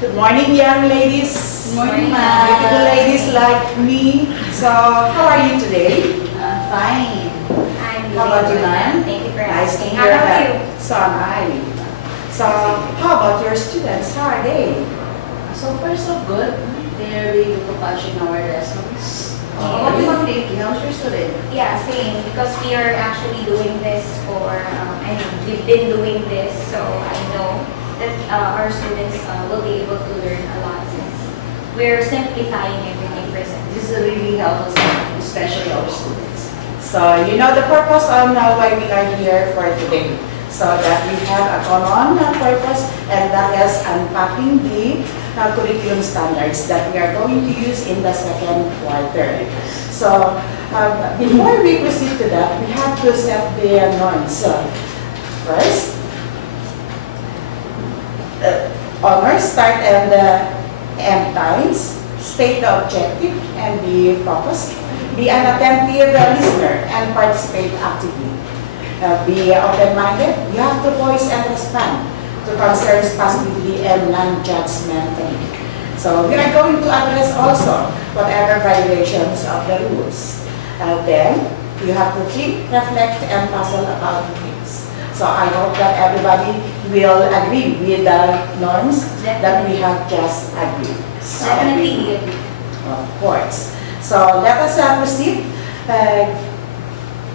Good morning, young ladies. Good morning, ma'am. Beautiful ladies like me. So, how are you today? Fine. I'm How about you, ma'am? Thank you for Nice to asking. hear How about that. you? So am I. So, how about your students? How are they? So far, so good. They're really good watching our lessons. How about you, Ma'am Vicky? How's your student? Yeah, same. Because we are actually doing this we've been doing this, so I know that our students will be able to learn a lot since we're simplifying everything present. This really helps us, especially our students. So, you know the purpose on why we are here for today. So that we have a common purpose, and that is unpacking the curriculum standards that we are going to use in the second quarter. So, before we proceed to that, we have to set the norms. First, honor, start and end times, state the objective and be focused, be an attentive listener and participate actively. Be open-minded, you have to voice and respond to concerns positively and non-judgmentally. So we are going to address also whatever violations of the rules. Then you have to think, reflect, and puzzle about things. So I hope that everybody will agree with the norms that we have just agreed. Definitely. Of course. So let us proceed.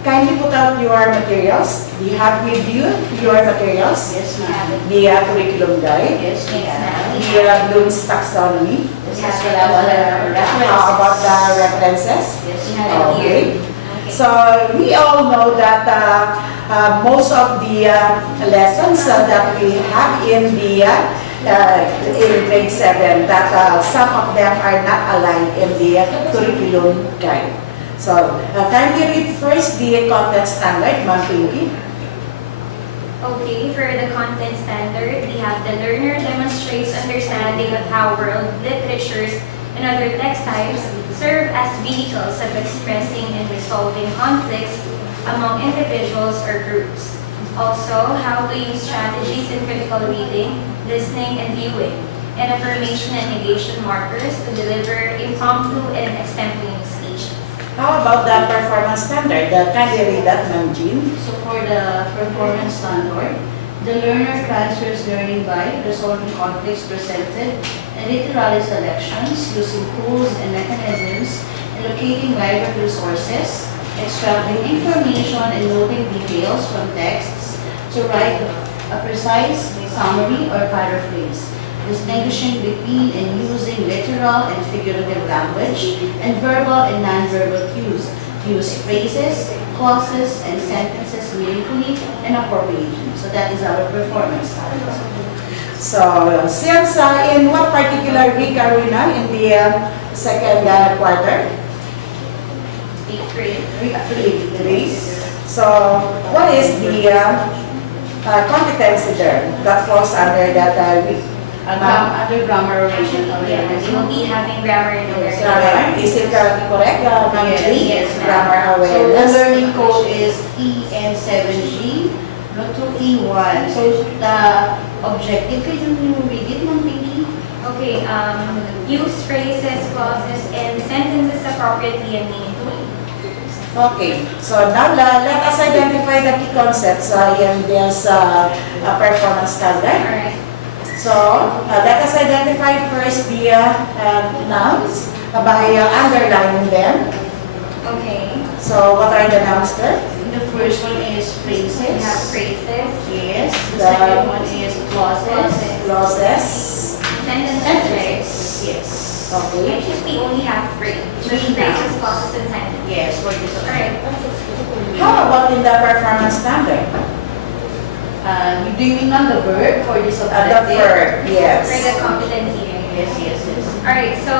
Kindly put out your materials. Do you have with you your materials? Yes, ma'am. The curriculum guide, Yes, Yes, ma'am. the Bloom's taxonomy. Yes, as well as our references. How about the references? Yes, We have it here. Okay. So we all know that most of the lessons that we have in the in grade 7, that some of them are not aligned in the curriculum guide. So kindly read first the content standard, Ma'am Pinky. Okay, for the content standard, we have the learner demonstrates understanding of how world literatures and other text types serve as vehicles of expressing and resolving conflicts among individuals or groups. Also, how to use strategies in critical reading, listening, and viewing, and affirmation and negation markers to deliver impromptu and extemporaneous speeches. How about the performance standard? Kindly read that, Ma'am Jean. So for the performance standard, the learner transfers learning by resolving conflicts presented and literary selections, using tools and mechanisms, and locating library resources, extracting information and noting details from texts to write a precise summary or paraphrase, distinguishing between and using literal and figurative language, and verbal and nonverbal cues. Use phrases, clauses, and sentences meaningfully and appropriately. So that is our performance standard. So since in what particular week are we now? In the second quarter? Week 3. Week 3. So what is the competency there that falls under that week? Under grammar oration Yeah, awareness. we will be having grammar and awareness. Grammar, is it correct? Ma'am Yes, Jean? yes, ma'am. Grammar So the awareness. learning code is EN7G, not to E1. So the objective, can you read it, Ma'am Pinky? Okay, use phrases, clauses, and sentences appropriately and meaningfully. Okay, so now let us identify the key concepts in this performance standard. Alright. So let us identify first the nouns by underlining them. Okay, So what are the nouns there? The first one is phrases. we have phrases, Yes. The The- second one is clauses. Clauses. sentences, right? Yes. Okay. I just we only have phrases, phrases, clauses, and sentences. Yes, for this one. Alright, How about in the performance standard? Do you mean on the verb for this The objective? verb, for yes. the competency, right? Yes, yes, yes. Alright, so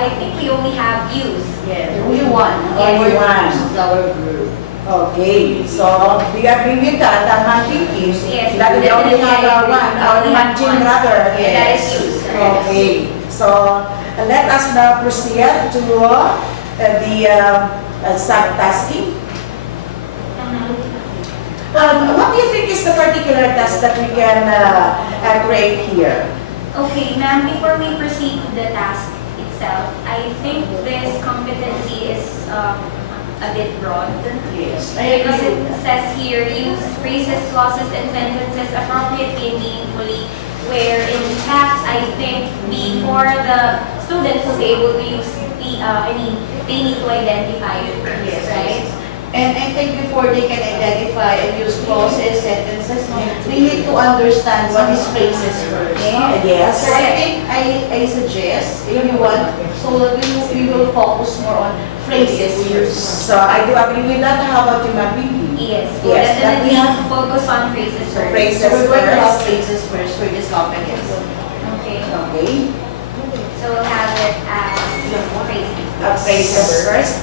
I think we only have use. Yeah, only one. Only Our one. verb is our verb. Okay, so do you agree with that, Ma'am Pinky? Yes, That we only definitely have I agree. one, We or only Ma'am have Jean one. rather. That is use. Okay, so let us now proceed to the subtasking. What do you think is the particular task that we can create here? Okay, ma'am, before we proceed to the task itself, I think this competency is a bit broad. Yes, I Because agree it with that. says here, use phrases, clauses, and sentences appropriately and meaningfully, where in fact, I think before the students will be able to use they need to identify it first, Yes, right? yes. And I think before they can identify and use clauses, sentences, they need to understand what is phrases first. No? Yes. So I think I suggest, if you want, so that we will focus more on phrases first. So I do agree with that. How about you, Ma'am Vivi? Yes, we'll Yes, but we definitely have- focus on phrases first. Phrases So we're going to have first. phrases first for this competence. Okay, Okay. so we'll have it as phrases. Phrases first.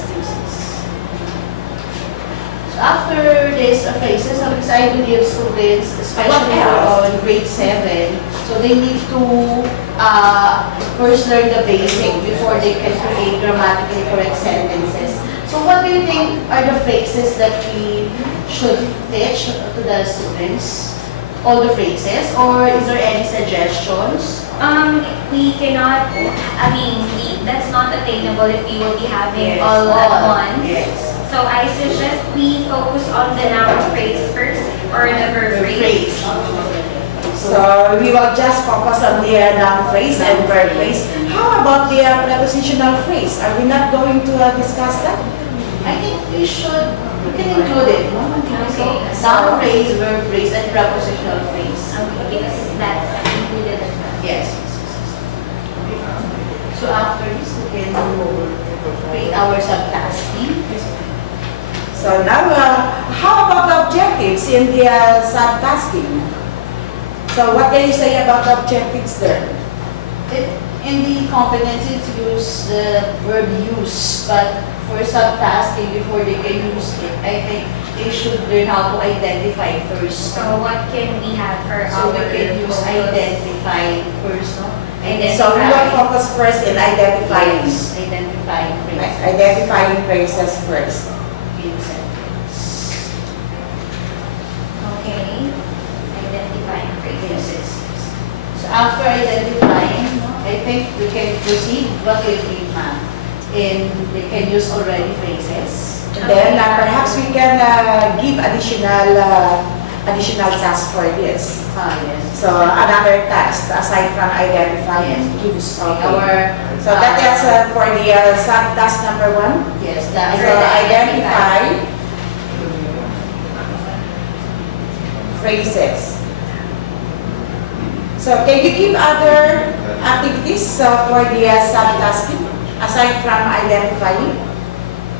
So after this phrases, because I believe students, especially else? on grade 7, so they need to first learn the basic before they can create grammatically correct sentences. So what do you think are the phrases that we should teach to the students? All the phrases, or is there any suggestions? We cannot, that's not attainable if we will be having Yes, all at all. once. Yes. So I suggest we focus on the noun phrase first, or the verb The phrase. phrase. So we will just focus on the noun phrase and verb phrase. How about the prepositional phrase? Are we not going to discuss that? I think we can include it. No? Okay. Noun phrase, verb phrase, and prepositional phrase. Okay, yes, that's included as well. Yes. So after this, we can create our subtasking. So now, how about the objectives in the subtasking? So what can you say about the objectives there? In the competencies, use the verb use, but for subtasking, before they can use it, I think they should learn how to identify first. So what can we have for So our we can use focus? identify first, no? So we will focus first in identifying. Yes, identifying phrases. Identifying phrases first. In sentence. Okay, identifying phrases. Yes. So after identifying, no, I think we can proceed. What do you think, ma'am? And they can use already phrases. Then perhaps we can give additional tasks for this. Yes. So another task aside from identifying. Use Okay. So that is for the sub-task number 1. yes, So identify phrases. So can you give other activities for the sub-tasking aside from identifying?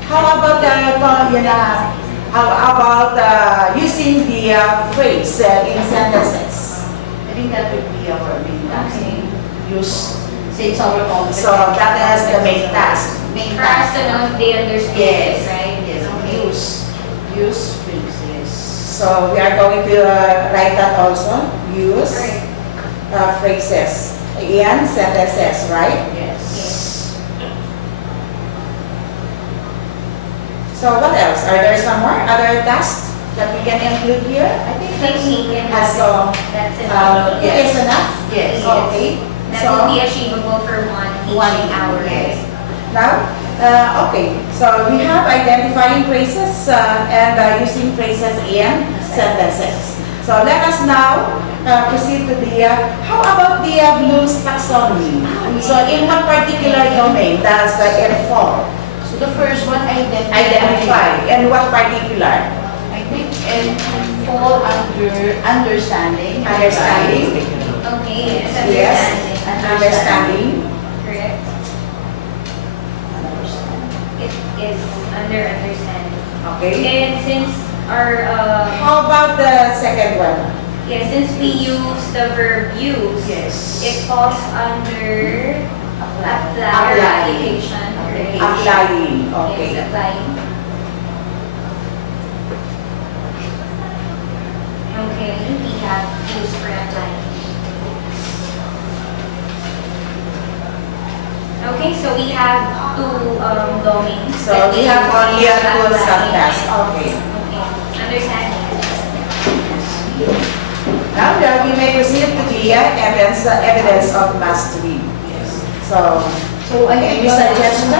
How about using the phrase in sentences? I think that would be our main task. Use since our competence. So that is the main task. Main For us task. to know if they understood Yes, it, right? yes. Okay. Use phrases. So we are going to write that also. Use Correct. phrases in sentences, right? Yes. So what else? Are there some more other tasks that we can include here? I think we can have So, that's enough. it is enough? Yes. Okay. That So, will be achievable for one teaching hour. Yes. now, okay. So we have identifying phrases and using phrases in sentences. So let us now proceed to the, how about the Bloom's taxonomy? So in what particular domain does it fall? So the first one, Identify. And what particular? I think and fall under understanding. Understanding. Okay, yes, Yes. understanding. Understanding. Correct. It is under understanding. Okay. And since our, How about the second one? since we use the verb use, Yes. it falls under apply, Apply. application. Correct. Applying. Okay. Yes, applying. Okay, we have use for applying. Okay, so we have two domains. So that we have only a two applying subtasks. and- Okay. Okay, understanding. Now we may proceed to the evidence of mastery. So, So I Any think suggestion?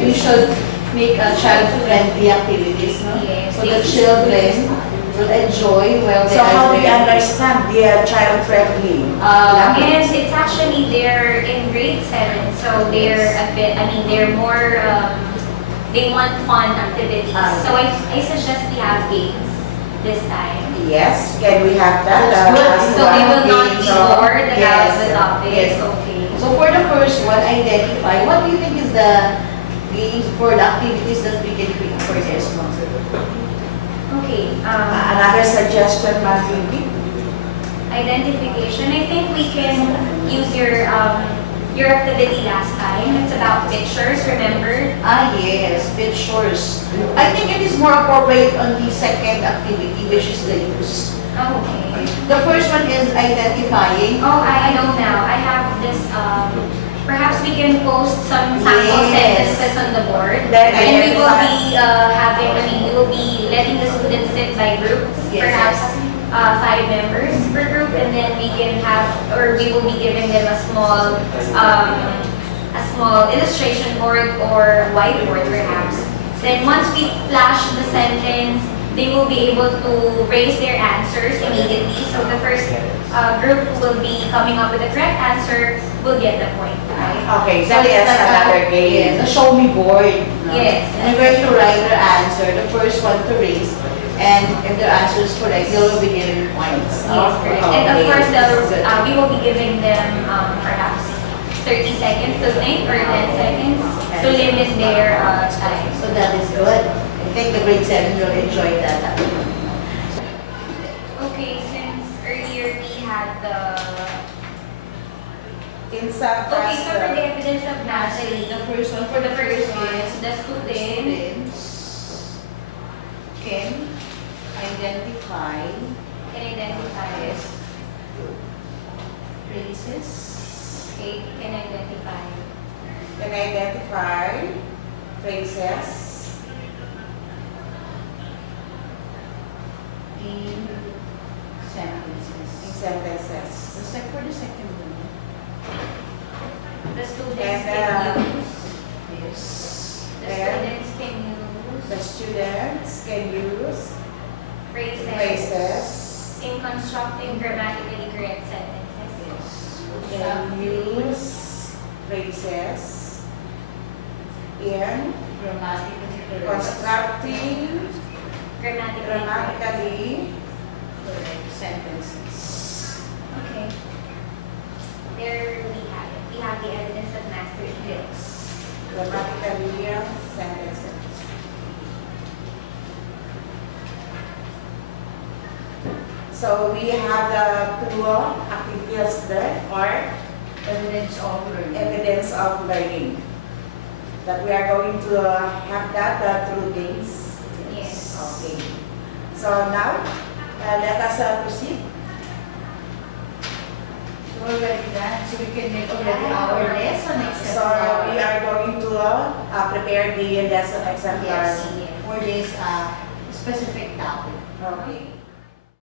we should make a child-friendly activities, no? Yes, So the yes. children will enjoy while they so are how do you there. understand the child-friendly? And it's actually they're in grade 7, so they're a bit, they're more, they want fun activities. So I suggest we have games this time. Yes, can we have that? That's good. As So they one will not game, be so- bored about Yes, the topics. yes. Okay. So for the first one, identify. What do you think is the games for the activities that we can create for this one? Okay. Another suggestion, Ma'am Pinky? Identification. I think we can use your activity last time. It's about pictures. Remember? Ah, yes, pictures. I think it is more appropriate on the second activity, which is the use. Oh, okay. The first one is identifying. Oh, I know now. I have this. Perhaps we can post some sample Yes. sentences on the board, Then and we will identify- be we will be letting the students sit by groups, Yes, perhaps 5 members per group, and then we can have, or we will be giving them a small illustration board or whiteboard, perhaps. Then once we flash the sentence, they will be able to raise their answers immediately. So the first group who will be coming up with the correct answer will get the point, right? Okay, So that it's is like another game. Yes, a show me board. No? Yes. And you're going to write their answer, the first one to raise. And if their answer is correct, they will be given points. Yes, correct. And of Okay. course, we will be giving them perhaps 30 seconds to think or 10 seconds to limit their time. So that is good. I think the grade 7 will enjoy that. Okay, since earlier we had the... Inside Okay, so for the evidence of mastery, The first one for the first one, the student students can identify can identify phrases okay, can identify Can identify phrases in in sentences. sentences. For the second one. the students And, can use Yes. the and students can The use students can use phrases phrases, in constructing grammatically correct sentences. can use phrases in Grammatically constructing Grammatically correct sentences. okay. There we have it. We have the evidence of mastery. Yes. grammatically sentences. So we have the two activities there, or Evidence of learning. evidence of learning. That we are going to have that through games. Yes. Okay. So now, let us proceed. So we're already done, so we can make already our lesson except So for we are going to prepare the lesson exemplar. yes, for this specific topic. Okay.